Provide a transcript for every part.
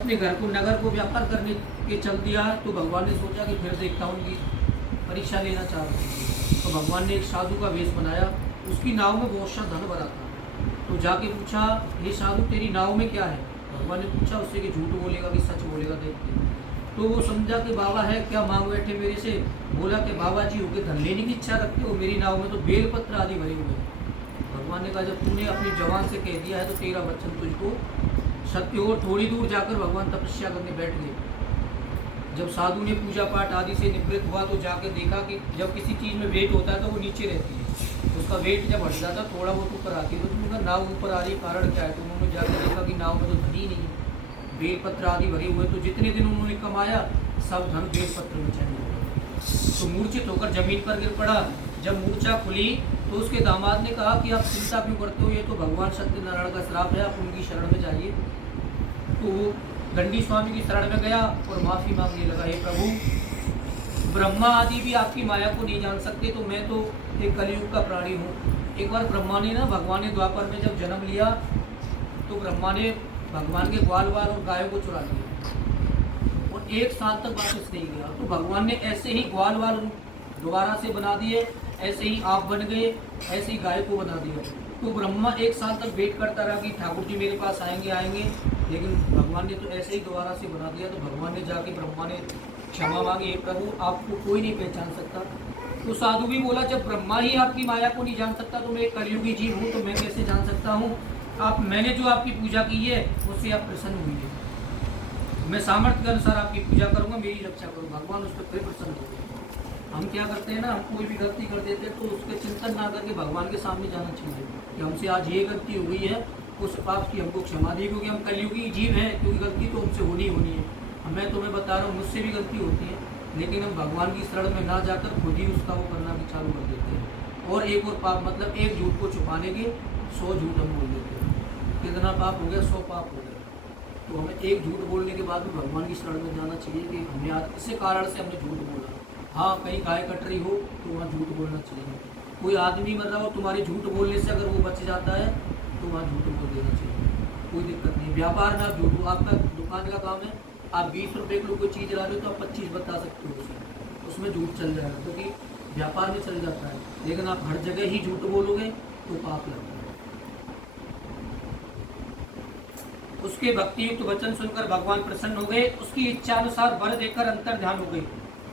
अपने घर को नगर को व्यापार करने के चल दिया। तो भगवान ने सोचा कि फिर देखता हूँ उनकी परीक्षा लेना चाह रहे थे। तो भगवान ने एक साधु का वेश बनाया, उसकी नाव में बहुत सा धन भरा था। तो जाके पूछा, हे साधु तेरी नाव में क्या है? भगवान ने पूछा उससे कि झूठ बोलेगा कि सच बोलेगा देखते। तो वो समझा कि बाबा है क्या मांग बैठे मेरे से। बोला कि बाबा जी होके धन लेने की इच्छा रखते हो, मेरी नाव में तो बेलपत्र आदि भरे हुए हैं। भगवान ने कहा जब तूने अपनी जवान से कह दिया है तो तेरा वचन तुझको सत्य। और थोड़ी दूर जाकर भगवान तपस्या करने बैठ गए। जब साधु ने पूजा पाठ आदि से निवृत्त हुआ तो जाकर देखा कि जब किसी चीज़ में वेट होता है तो वो नीचे रहती है, उसका वेट जब हट जाता थोड़ा बहुत ऊपर आती है। तो उनका नाव ऊपर आ रही, कारण क्या है? तो उन्होंने जाकर देखा कि नाव में तो धन ही नहीं है, बेलपत्र आदि भरे हुए। तो जितने दिन उन्होंने कमाया सब धन बेलपत्र में चढ़ गया। तो मूर्छित होकर जमीन पर गिर पड़ा। जब मूर्छा खुली तो उसके दामाद ने कहा कि आप चिंता क्यों करते हो, ये तो भगवान सत्यनारायण का श्राप है, आप उनकी शरण में जाइए। तो वो दंडी स्वामी की शरण में गया और माफ़ी मांगने लगा, हे प्रभु ब्रह्मा आदि भी आपकी माया को नहीं जान सकते, तो मैं तो एक कलयुग का प्राणी हूँ। एक बार ब्रह्मा ने भगवान ने द्वापर में जब जन्म लिया तो ब्रह्मा ने भगवान के ग्वाल वाल और गायों को चुरा लिया और 1 साल तक वापस नहीं गया। तो भगवान ने ऐसे ही ग्वाल वाल दोबारा से बना दिए, ऐसे ही आप बन गए, ऐसे ही गाय को बना दिया। तो ब्रह्मा 1 साल तक वेट करता रहा कि ठाकुर जी मेरे पास आएंगे, लेकिन भगवान ने तो ऐसे ही दोबारा से बना दिया। तो भगवान ने जाके ब्रह्मा ने क्षमा मांगी, हे प्रभु आपको कोई नहीं पहचान सकता। तो साधु भी बोला जब ब्रह्मा ही आपकी माया को नहीं जान सकता तो मैं एक कलयुगी जीव हूँ, तो मैं कैसे जान सकता हूँ? मैंने जो आपकी पूजा की है उससे आप प्रसन्न हुई, मैं सामर्थ्य के अनुसार आपकी पूजा करूँगा, मेरी रक्षा करूँगा। भगवान उस पर फिर प्रसन्न हो गए। हम क्या करते हैं ना, हम कोई भी गलती कर देते हैं तो उसके चिंतन ना करके भगवान के सामने जाना चाहिए कि हमसे आज ये गलती हो गई है, उस पाप की हमको क्षमा दी, क्योंकि हम कलयुगी जीव हैं, क्योंकि गलती तो हमसे होनी है। मैं तुम्हें बता रहा हूँ मुझसे भी गलती होती है, लेकिन हम भगवान की शरण में ना जाकर खुद ही उसका वो करना भी चालू कर देते हैं। और एक और पाप, मतलब एक झूठ को छुपाने के 100 झूठ हम बोल देते हैं। कितना पाप हो गया? 100 पाप हो गया। तो हमें एक झूठ बोलने के बाद भी भगवान की शरण में जाना चाहिए कि हमने आज इसी कारण से हमने झूठ बोला। हाँ, कहीं गाय कट रही हो तो वहाँ झूठ बोलना चाहिए। कोई आदमी मर रहा हो, तुम्हारे झूठ बोलने से अगर वो बच जाता है तो वहाँ झूठ बोल देना चाहिए, कोई दिक्कत नहीं। व्यापार में आप झूठ, आपका दुकान का काम है, आप 20 रुपये किलो कोई चीज़ ला रहे हो तो आप 25 बता सकते हो, उसमें झूठ चल जाएगा, क्योंकि व्यापार में चल जाता है। लेकिन आप हर जगह ही झूठ बोलोगे तो पाप लगता है। उसके भक्तियुक्त वचन सुनकर भगवान प्रसन्न हो गए, उसकी इच्छा अनुसार वर देकर अंतर ध्यान हो गई।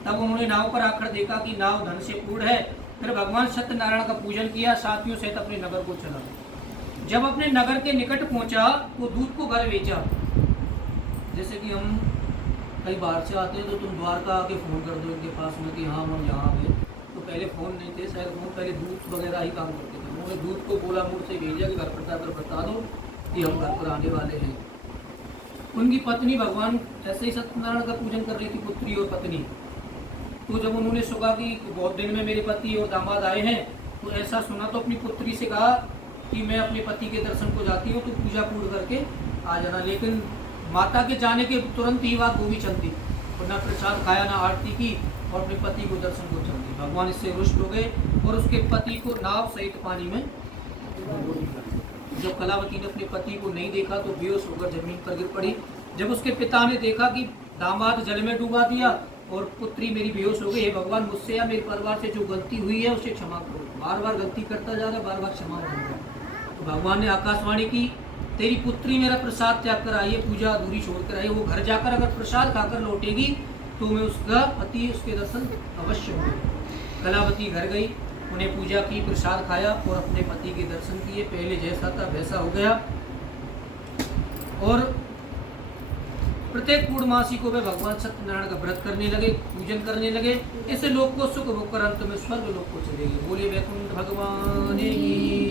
तब उन्होंने नाव पर आकर देखा कि नाव धन से पूर्ण है। फिर भगवान सत्यनारायण का पूजन किया, साथियों सहित अपने नगर को चला। जब अपने नगर के निकट पहुंचा तो दूध को घर भेजा। जैसे कि हम कई बाहर से आते हैं तो तुम द्वार का आके फ़ोन कर दो इनके पास में कि हाँ हम यहाँ आ गए। तो पहले फ़ोन नहीं थे, शायद वो पहले दूध वगैरह ही काम करते थे। उन्होंने दूध को बोला मुड़ से भेजा कि घर पर जाकर बता दो कि हम घर पर आने वाले हैं। उनकी पत्नी भगवान ऐसे ही सत्यनारायण का पूजन कर रही थी, पुत्री और पत्नी। तो जब उन्होंने सुना कि बहुत दिन में मेरे पति और दामाद आए हैं, तो ऐसा सुना तो अपनी पुत्री से कहा कि मैं अपने पति के दर्शन को जाती हूँ, तो पूजा पूर्ण करके आ जाना। लेकिन माता के जाने के तुरंत ही बात वो भी चलती और ना प्रसाद खाया ना आरती की और अपने पति को दर्शन को चल दी। भगवान इससे रुष्ट हो गए और उसके पति को नाव सहित पानी में। जब कलावती ने अपने पति को नहीं देखा तो बेहोश होकर जमीन पर गिर पड़ी। जब उसके पिता ने देखा कि दामाद जल में डूबा दिया और पुत्री मेरी बेहोश हो गई, हे भगवान मुझसे या मेरे परिवार से जो गलती हुई है उसे क्षमा करो। बार बार गलती करता जा रहा है, बार बार क्षमा मांग रहा है। तो भगवान ने आकाशवाणी की, तेरी पुत्री मेरा प्रसाद त्याग कर आई है, पूजा अधूरी छोड़ कर आई, वो घर जाकर अगर प्रसाद खाकर लौटेगी तो मैं उसका पति उसके दर्शन अवश्य होंगे। कलावती घर गई, उन्हें पूजा की, प्रसाद खाया और अपने पति के दर्शन किए। पहले जैसा था वैसा हो गया और प्रत्येक पूर्णमासी को वे भगवान सत्यनारायण का व्रत करने लगे, पूजन करने लगे। ऐसे लोग को सुख भोग कर अंत में स्वर्ग लोक को चले गए। बोले वैकुंठ भगवान की,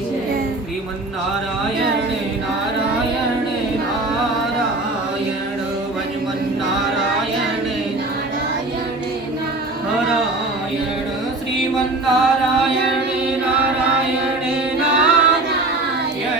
श्रीमन नारायण नारायण नारायण।